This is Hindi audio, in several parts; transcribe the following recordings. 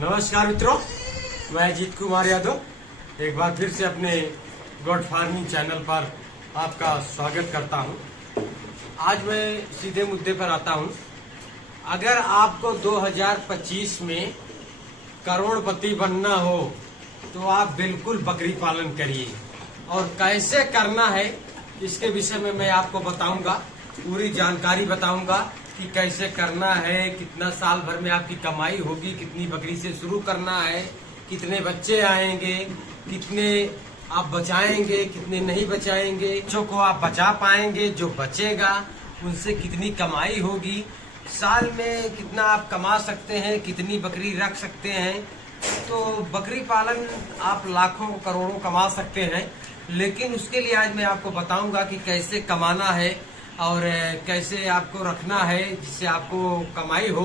नमस्कार मित्रों, मैं अजीत कुमार यादव एक बार फिर से अपने गोट फार्मिंग चैनल पर आपका स्वागत करता हूं। आज मैं सीधे मुद्दे पर आता हूं। अगर आपको 2025 में करोड़पति बनना हो तो आप बिल्कुल बकरी पालन करिए, और कैसे करना है इसके विषय में मैं आपको बताऊंगा। पूरी जानकारी बताऊंगा कि कैसे करना है, कितना साल भर में आपकी कमाई होगी, कितनी बकरी से शुरू करना है, कितने बच्चे आएंगे, कितने आप बचाएंगे, कितने नहीं बचाएंगे, बच्चों को आप बचा पाएंगे, जो बचेगा उनसे कितनी कमाई होगी, साल में कितना आप कमा सकते हैं, कितनी बकरी रख सकते हैं। तो बकरी पालन आप लाखों करोड़ों कमा सकते हैं, लेकिन उसके लिए आज मैं आपको बताऊंगा कि कैसे कमाना है और कैसे आपको रखना है जिससे आपको कमाई हो।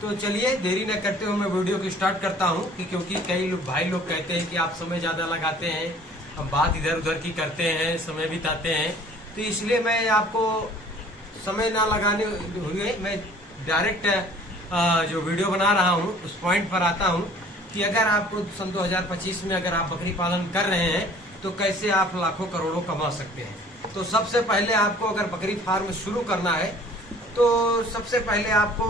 तो चलिए देरी न करते हुए मैं वीडियो को स्टार्ट करता हूं कि क्योंकि कई भाई लोग कहते हैं कि आप समय ज़्यादा लगाते हैं, हम बात इधर उधर की करते हैं, समय बिताते हैं। तो इसलिए मैं आपको समय ना लगाने हुए मैं डायरेक्ट जो वीडियो बना रहा हूं उस पॉइंट पर आता हूं कि अगर आपको सन 2025 में अगर आप बकरी पालन कर रहे हैं तो कैसे आप लाखों करोड़ों कमा सकते हैं। तो सबसे पहले आपको अगर बकरी फार्म शुरू करना है तो सबसे पहले आपको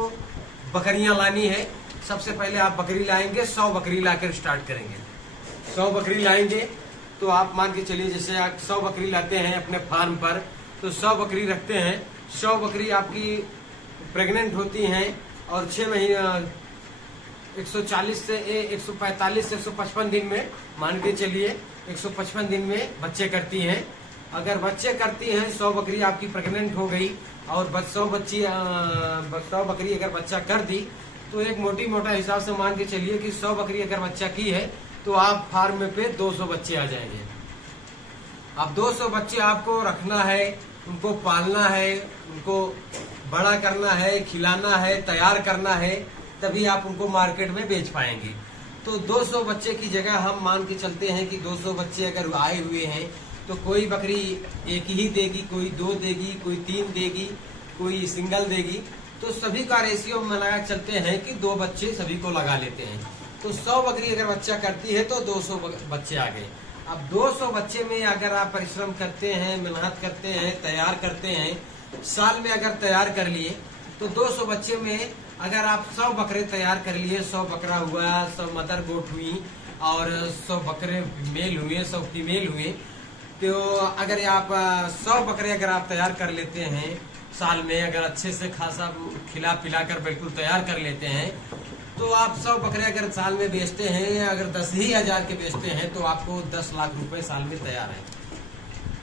बकरियां लानी है। सबसे पहले आप बकरी लाएंगे, 100 बकरी लाकर स्टार्ट करेंगे। 100 बकरी लाएंगे तो आप मान के चलिए जैसे आप 100 बकरी लाते हैं अपने फार्म पर, तो 100 बकरी रखते हैं। 100 बकरी आपकी प्रेग्नेंट होती हैं और 6 महीने 140 से 145 से 155 दिन में, मान के चलिए 155 दिन में बच्चे करती हैं। अगर बच्चे करती हैं, 100 बकरी आपकी प्रेग्नेंट हो गई और 100 बकरी अगर बच्चा कर दी तो एक मोटी मोटा हिसाब से मान के चलिए कि 100 बकरी अगर बच्चा की है तो आप फार्म में पे 200 बच्चे आ जाएंगे। अब 200 बच्चे आपको रखना है, उनको पालना है, उनको बड़ा करना है, खिलाना है, तैयार करना है, तभी आप उनको मार्केट में बेच पाएंगे। तो 200 बच्चे की जगह हम मान के चलते हैं कि 200 बच्चे अगर आए हुए हैं तो कोई बकरी एक ही देगी, कोई 2 देगी, कोई 3 देगी, कोई सिंगल देगी। तो सभी का रेशियो में लगा चलते हैं कि 2 बच्चे सभी को लगा लेते हैं। तो 100 बकरी अगर बच्चा करती है तो 200 बच्चे आ गए। अब 200 बच्चे में अगर आप परिश्रम करते हैं, मेहनत करते हैं, तैयार करते हैं, साल में अगर तैयार कर लिए तो 200 बच्चे में अगर आप 100 बकरे तैयार कर लिए, 100 बकरा हुआ, 100 मदर गोट हुई और 100 बकरे मेल हुए, 100 फीमेल हुए, तो अगर आप 100 बकरे अगर आप तैयार कर लेते हैं साल में, अगर अच्छे से खासा खिला पिला कर बिल्कुल तैयार कर लेते हैं, तो आप 100 बकरे अगर साल में बेचते हैं, अगर 10 ही हजार के बेचते हैं तो आपको 10 लाख रुपए साल में तैयार है।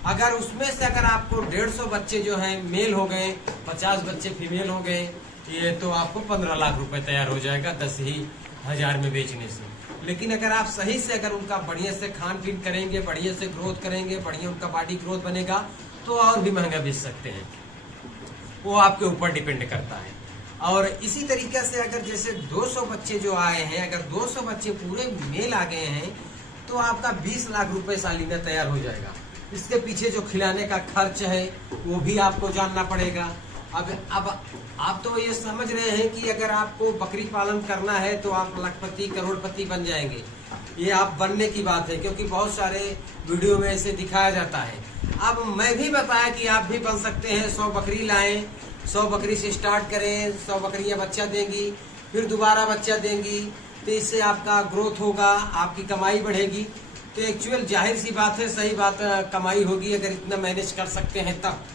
अगर उसमें से अगर आपको 150 बच्चे जो हैं मेल हो गए, 50 बच्चे फीमेल हो गए, ये तो आपको 15 लाख रुपए तैयार हो जाएगा 10 ही हजार में बेचने से। लेकिन अगर आप सही से अगर उनका बढ़िया से खान पीन करेंगे, बढ़िया से ग्रोथ करेंगे, बढ़िया उनका बॉडी ग्रोथ बनेगा तो और भी महंगा बेच सकते हैं। वो आपके ऊपर डिपेंड करता है। और इसी तरीके से अगर जैसे 200 बच्चे जो आए हैं, अगर 200 बच्चे पूरे मेल आ गए हैं तो आपका 20 लाख रुपए सालाना तैयार हो जाएगा। इसके पीछे जो खिलाने का खर्च है वो भी आपको जानना पड़ेगा। अब आप तो ये समझ रहे हैं कि अगर आपको बकरी पालन करना है तो आप लखपति करोड़पति बन जाएंगे। ये आप बनने की बात है, क्योंकि बहुत सारे वीडियो में ऐसे दिखाया जाता है। अब मैं भी बताया कि आप भी बन सकते हैं। 100 बकरी लाएं, 100 बकरी से स्टार्ट करें, 100 बकरियां बच्चा देंगी, फिर दोबारा बच्चा देंगी, तो इससे आपका ग्रोथ होगा, आपकी कमाई बढ़ेगी। तो एक्चुअल जाहिर सी बात है, सही बात, कमाई होगी अगर इतना मैनेज कर सकते हैं तब।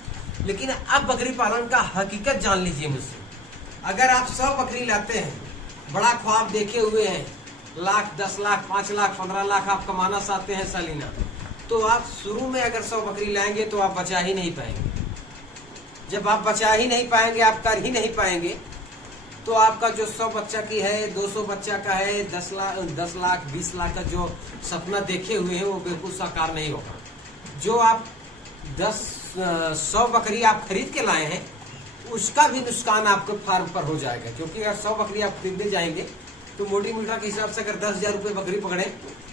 लेकिन अब बकरी पालन का हकीकत जान लीजिए मुझसे। अगर आप 100 बकरी लाते हैं, बड़ा ख्वाब देखे हुए हैं, लाख, 10 लाख, 5 लाख, 15 लाख आप कमाना चाहते हैं सालाना, तो आप शुरू में अगर 100 बकरी लाएंगे तो आप बचा ही नहीं पाएंगे। जब आप बचा ही नहीं पाएंगे, आप कर ही नहीं पाएंगे, तो आपका जो 100 बच्चा की है, 200 बच्चा का है, 10 लाख 20 लाख का जो सपना देखे हुए हैं वो बिल्कुल साकार नहीं होगा। जो आप 100 बकरी आप खरीद के लाए हैं उसका भी नुकसान आपके फार्म पर हो जाएगा, क्योंकि अगर 100 बकरी आप खरीदने जाएंगे तो मोटी मोटा के हिसाब से अगर 10,000 रुपये बकरी पकड़े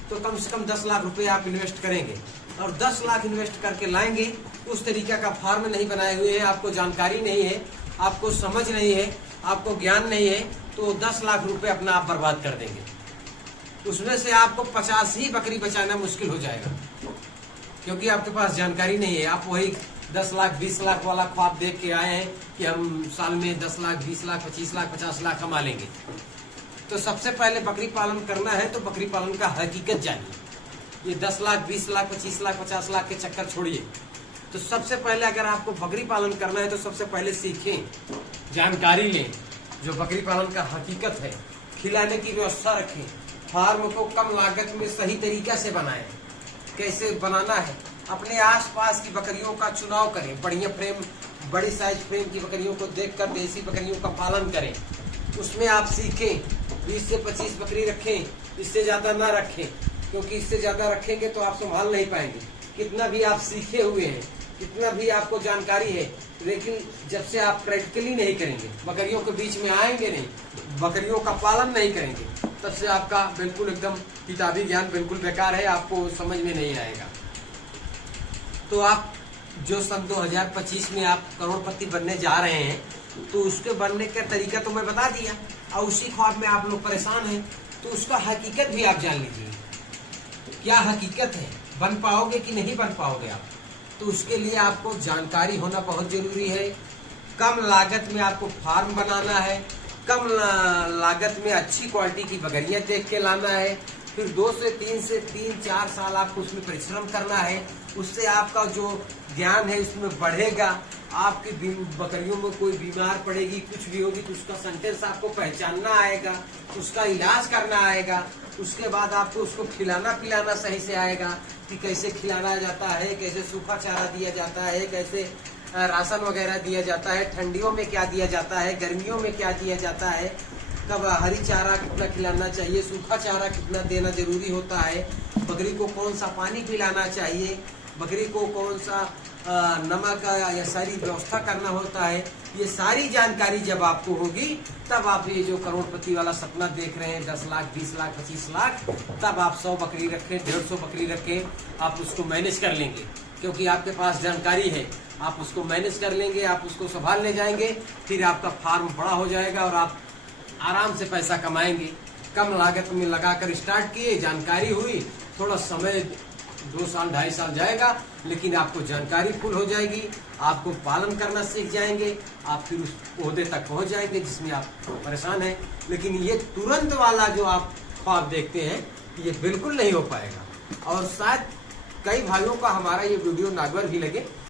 तो कम से कम 10 लाख रुपए आप इन्वेस्ट करेंगे, और 10 लाख इन्वेस्ट करके लाएंगे। उस तरीका का फार्म नहीं बनाए हुए हैं, आपको जानकारी नहीं है, आपको समझ नहीं है, आपको ज्ञान नहीं है, तो 10 लाख रुपए अपना आप बर्बाद कर देंगे। उसमें से आपको 50 ही बकरी बचाना मुश्किल हो जाएगा, क्योंकि आपके पास जानकारी नहीं है। आप वही 10 लाख 20 लाख वाला ख्वाब देख के आए हैं कि हम साल में 10 लाख 20 लाख 25 लाख 50 लाख कमा लेंगे। तो सबसे पहले बकरी पालन करना है तो बकरी पालन का हकीकत जानिए। ये 10 लाख 20 लाख 25 लाख 50 लाख के चक्कर छोड़िए। तो सबसे पहले अगर आपको बकरी पालन करना है तो सबसे पहले सीखें, जानकारी लें, जो बकरी पालन का हकीकत है। खिलाने की व्यवस्था रखें, फार्म को कम लागत में सही तरीका से बनाएं। कैसे बनाना है, अपने आसपास की बकरियों का चुनाव करें। बढ़िया फ्रेम, बड़ी साइज फ्रेम की बकरियों को देखकर देसी बकरियों का पालन करें। उसमें आप सीखें, 20 से 25 बकरी रखें, इससे ज्यादा ना रखें, क्योंकि इससे ज्यादा रखेंगे तो आप संभाल नहीं पाएंगे। कितना भी आप सीखे हुए हैं, कितना भी आपको जानकारी है, लेकिन जब से आप प्रैक्टिकली नहीं करेंगे, बकरियों के बीच में आएंगे नहीं, बकरियों का पालन नहीं करेंगे, तब से आपका बिल्कुल एकदम किताबी ज्ञान बिल्कुल बेकार है, आपको समझ में नहीं आएगा। तो आप जो सन 2025 में आप करोड़पति बनने जा रहे हैं, तो उसके बनने का तरीका तो मैं बता दिया, और उसी ख्वाब में आप लोग परेशान हैं, तो उसका हकीकत भी आप जान लीजिए। क्या हकीकत है, बन पाओगे कि नहीं बन पाओगे आप? तो उसके लिए आपको जानकारी होना बहुत जरूरी है। कम लागत में आपको फार्म बनाना है, कम लागत में अच्छी क्वालिटी की बकरियां देख के लाना है। फिर 2 से 3 साल आपको उसमें परिश्रम करना है। उससे आपका जो ज्ञान है उसमें बढ़ेगा। आपकी बकरियों में कोई बीमार पड़ेगी, कुछ भी होगी, तो उसका सेंटेंस आपको पहचानना आएगा, उसका इलाज करना आएगा। उसके बाद आपको उसको खिलाना पिलाना सही से आएगा कि कैसे खिलाना जाता है, कैसे सूखा चारा दिया जाता है, कैसे राशन वगैरह दिया जाता है, ठंडियों में क्या दिया जाता है, गर्मियों में क्या दिया जाता है, कब हरी चारा कितना खिलाना चाहिए, सूखा चारा कितना देना जरूरी होता है, बकरी को कौन सा पानी पिलाना चाहिए, बकरी को कौन सा नमक या सारी व्यवस्था करना होता है। ये सारी जानकारी जब आपको होगी, तब आप ये जो करोड़पति वाला सपना देख रहे हैं, 10 लाख 20 लाख 25 लाख, तब आप 100 बकरी रखें, 150 बकरी रखें, आप उसको मैनेज कर लेंगे, क्योंकि आपके पास जानकारी है। आप उसको मैनेज कर लेंगे, आप उसको संभालने जाएंगे, फिर आपका फार्म बड़ा हो जाएगा और आप आराम से पैसा कमाएंगे। कम लागत में लगाकर स्टार्ट किए, जानकारी हुई, थोड़ा समय 2 साल 2.5 साल जाएगा, लेकिन आपको जानकारी फुल हो जाएगी, आपको पालन करना सीख जाएंगे, आप फिर उस ओहदे तक पहुंच जाएंगे जिसमें आप परेशान हैं। लेकिन ये तुरंत वाला जो आप ख्वाब देखते हैं, ये बिल्कुल नहीं हो पाएगा। और शायद कई भाइयों का हमारा ये वीडियो नागवार भी लगे,